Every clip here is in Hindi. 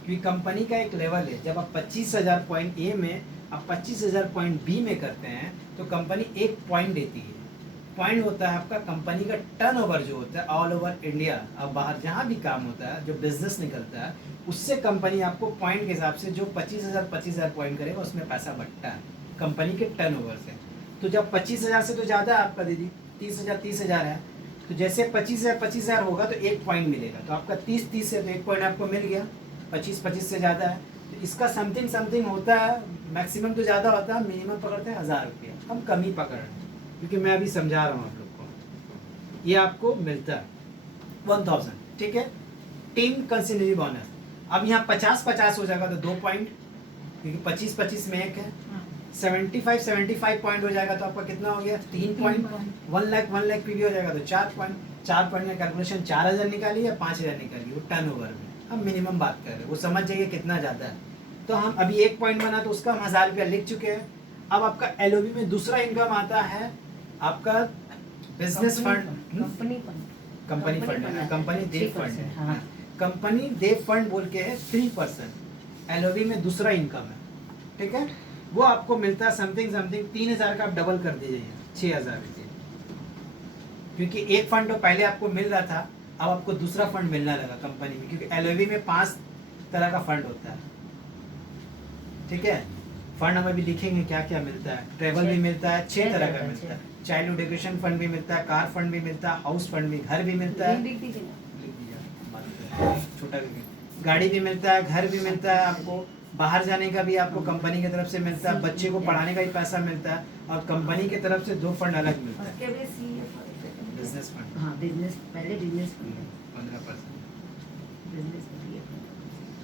क्योंकि कंपनी का एक लेवल है, जब आप 25,000 पॉइंट ए में आप 25,000 पॉइंट बी में करते हैं तो कंपनी एक पॉइंट देती है। पॉइंट होता है आपका कंपनी का टर्नओवर जो होता है ऑल ओवर इंडिया, अब बाहर जहाँ भी काम होता है, जो बिजनेस निकलता है, उससे कंपनी आपको पॉइंट के हिसाब से जो 25,000 पॉइंट करेगा उसमें पैसा बटता है कंपनी के टर्नओवर से। तो जब 25,000 से तो ज़्यादा है आपका दीदी, 30,000 है, तो जैसे 25,000 होगा तो एक पॉइंट मिलेगा। तो आपका 30 है तो एक पॉइंट आपको मिल गया, 25 से ज़्यादा है तो इसका समथिंग होता है, मैक्सिमम तो ज़्यादा होता है, मिनिमम पकड़ते हैं 1,000 रुपया, हम कम ही पकड़ रहे हैं क्योंकि मैं अभी समझा रहा हूँ आप लोग को। ये आपको मिलता है 1,000, ठीक है। टीम कंसिडरी बोनस, अब यहाँ 50-50 हो जाएगा तो 2 पॉइंट, क्योंकि 25 में एक है। 75 पॉइंट हो जाएगा तो आपका कितना हो गया, 3 पॉइंट। 1 लाख पीवी हो जाएगा तो 4 पॉइंट। 4 पॉइंट में कैलकुलेशन 4,000 निकाली या 5,000 निकाली, वो टर्नओवर में हम मिनिमम बात कर रहे हैं, वो समझ जाइए कितना ज़्यादा है। तो हम अभी 1 पॉइंट बना तो उसका हम 1,000 रुपया लिख चुके हैं। अब आपका एलओबी में दूसरा इनकम आता है आपका business fund, company fund, company देव फंड है, कंपनी देव फंड बोल के है 3%। एलओबी में दूसरा इनकम है, ठीक है। वो आपको मिलता है समथिंग 3,000 का आप डबल कर दीजिए 6,000 रुपये, क्योंकि एक फंड तो पहले आपको मिल रहा था, अब आपको दूसरा फंड मिलने लगा कंपनी में, क्योंकि एलओबी में 5 तरह का फंड होता है, ठीक है। फंड हम अभी लिखेंगे क्या क्या मिलता है। ट्रेवल भी मिलता है, 6 तरह का मिलता है। चाइल्ड एजुकेशन फंड भी मिलता है, कार फंड भी मिलता है, हाउस फंड भी, घर भी मिलता है, छोटा भी, गाड़ी भी मिलता है, घर भी मिलता है, आपको बाहर जाने का भी आपको कंपनी की तरफ से मिलता है, बच्चे को पढ़ाने का भी पैसा मिलता है, और कंपनी की तरफ से 2 फंड अलग मिलता है। बिजनेस फंड, हाँ बिजनेस, पहले बिजनेस फंड 15%। Business fund.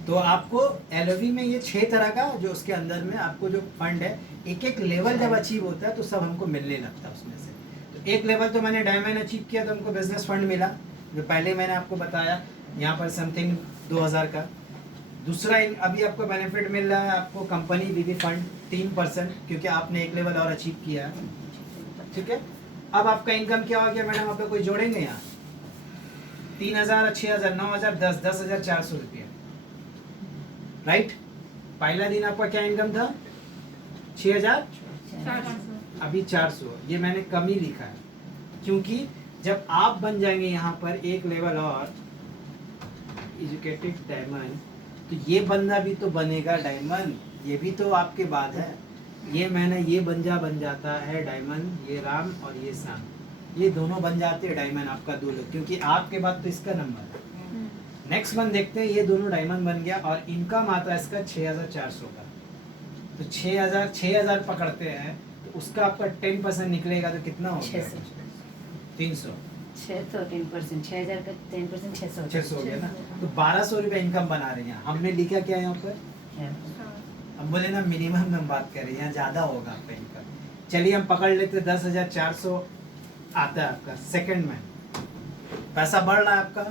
तो आपको एलओवी में ये 6 तरह का जो उसके अंदर में आपको जो फंड है, एक एक लेवल जब अचीव होता है तो सब हमको मिलने लगता है उसमें से। तो एक लेवल तो मैंने डायमंड अचीव किया तो हमको बिजनेस फंड मिला, जो पहले मैंने आपको बताया, यहाँ पर समथिंग 2,000 का। दूसरा अभी आपको बेनिफिट मिल रहा है आपको कंपनी बीबी फंड 3%, क्योंकि आपने एक लेवल और अचीव किया है, ठीक है। अब आपका इनकम क्या हो गया मैडम, आप कोई जोड़ेंगे यहाँ 3,000, 6,000, 9,000, 10,400 रुपया, राइट। पहला दिन आपका क्या इनकम था 6,000, अभी 400, ये मैंने कम ही लिखा है क्योंकि जब आप बन जाएंगे यहाँ पर एक लेवल और एजुकेटेड डायमंड, तो ये बंदा भी तो बनेगा डायमंड, ये भी तो आपके बाद है। ये मैंने ये बन जाता है डायमंड, ये राम और ये शाम, ये दोनों बन जाते हैं डायमंड आपका 2 लोग, क्योंकि आपके बाद तो इसका नंबर है। नेक्स्ट मंथ देखते हैं, ये दोनों डायमंड बन गया और इनकम आता है इसका 6,400 का। तो 6,000 पकड़ते हैं तो उसका आपका 10% निकलेगा तो कितना हो गया, 300। 10% 6,000 का 10% 600 हो गया ना, तो 1,200 रुपये इनकम बना रहे हैं। हमने लिखा क्या यहाँ पर, हम बोले ना मिनिमम हम बात कर रहे हैं, यहाँ ज़्यादा होगा आपका इनकम। चलिए हम पकड़ लेते 10,400 आता है आपका सेकंड में, पैसा बढ़ रहा है आपका,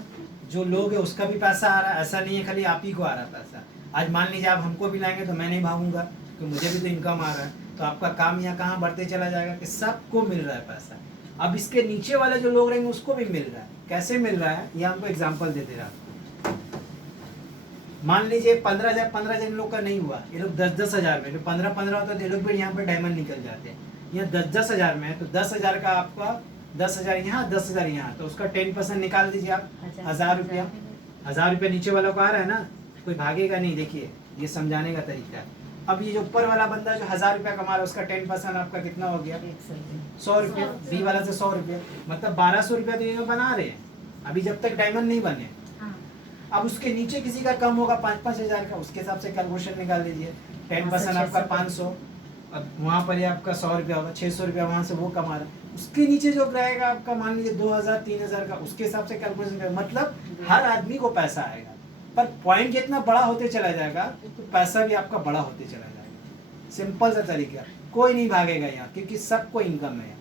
जो लोग है उसका भी पैसा आ रहा है, ऐसा नहीं है खाली आप ही को आ रहा है पैसा। आज मान लीजिए आप हमको भी लाएंगे तो मैं नहीं भागूंगा, तो मुझे भी तो इनकम आ रहा है, तो आपका काम यहाँ कहाँ बढ़ते चला जाएगा कि सबको मिल रहा है पैसा। अब इसके नीचे वाले जो लोग रहेंगे उसको भी मिल रहा है, कैसे मिल रहा है ये हमको एग्जाम्पल दे दे रहा है। मान लीजिए 15,000 लोग का नहीं हुआ, ये लोग 10-10 हज़ार में, जो 15-15 होता है ये लोग भी यहाँ पर डायमंड निकल जाते हैं। यहाँ 10-10 हज़ार में है तो 10,000 का आपका 10,000 यहाँ, 10,000 यहाँ, तो उसका 10% निकाल दीजिए आप, 1,000 रुपया। 1,000 रुपया नीचे वालों को आ रहा है ना, कोई भागेगा नहीं। देखिए ये समझाने का तरीका है। अब ये जो ऊपर वाला बंदा जो 1,000 रुपया कमा रहा है उसका 10% आपका कितना हो गया, 100 रुपया। बी वाला से 100 रुपया, मतलब 1,200 रुपया तो ये बना रहे हैं अभी जब तक डायमंड नहीं बने। अब उसके नीचे किसी का कम होगा 5-5 हज़ार का, उसके हिसाब से कैलकुलेशन निकाल लीजिए। 10% आपका 500, अब वहाँ पर ये आपका 100 रुपया होगा, 600 रुपया वहाँ से वो कमा रहा है। उसके नीचे जो रहेगा आपका मान लीजिए 2,000-3,000 का, उसके हिसाब से कैलकुलेशन करें, मतलब हर आदमी को पैसा आएगा, पर पॉइंट जितना बड़ा होते चला जाएगा तो पैसा भी आपका बड़ा होते चला जाएगा। सिंपल सा तरीका, कोई नहीं भागेगा यहाँ, क्योंकि सबको इनकम है।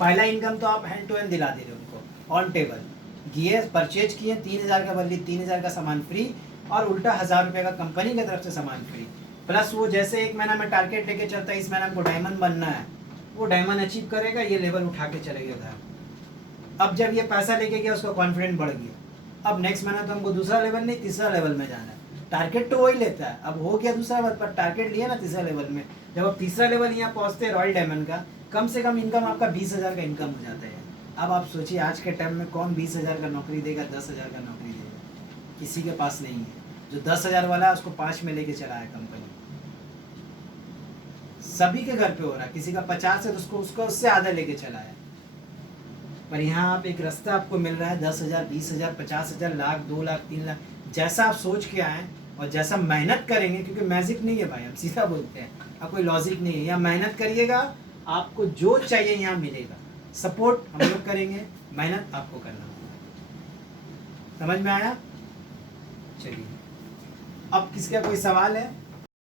पहला इनकम तो आप हैंड टू हैंड दिला दे रहे हो उनको, ऑन टेबल किए, परचेज किए, 3,000 का बदली 3,000 का सामान फ्री, और उल्टा 1,000 रुपये का कंपनी की तरफ से सामान फ्री, प्लस वो जैसे एक महीना में टारगेट लेके चलता है, इस महीना हमको डायमंड बनना है, वो डायमंड अचीव करेगा, ये लेवल उठा के चलेगा घर। अब जब ये पैसा लेके गया उसका कॉन्फिडेंस बढ़ गया, अब नेक्स्ट महीना तो हमको दूसरा लेवल नहीं तीसरा लेवल में जाना है, टारगेट तो वही लेता है। अब हो गया दूसरा बात, पर टारगेट लिया ना तीसरा लेवल में, जब आप तीसरा लेवल यहाँ पहुँचते हैं रॉयल डायमंड का, कम से कम इनकम आपका 20,000 का इनकम हो जाता है। अब आप सोचिए आज के टाइम में कौन 20,000 का नौकरी देगा, 10,000 का नौकरी देगा, किसी के पास नहीं है। जो 10,000 वाला है उसको 5 में लेके चला है कंपनी। सभी के घर पे हो रहा है, किसी का 50 है तो उसको उससे आधा लेके चला है। पर यहाँ आप एक रास्ता आपको मिल रहा है 10,000, 20,000, 50,000, लाख, 2 लाख, 3 लाख, जैसा आप सोच के आए और जैसा मेहनत करेंगे, क्योंकि मैजिक नहीं है भाई, हम सीधा बोलते हैं, अब कोई लॉजिक नहीं है। यहाँ मेहनत करिएगा, आपको जो चाहिए यहाँ मिलेगा। सपोर्ट हम लोग करेंगे, मेहनत आपको करना होगा। समझ में आया? चलिए, अब किसका कोई सवाल है?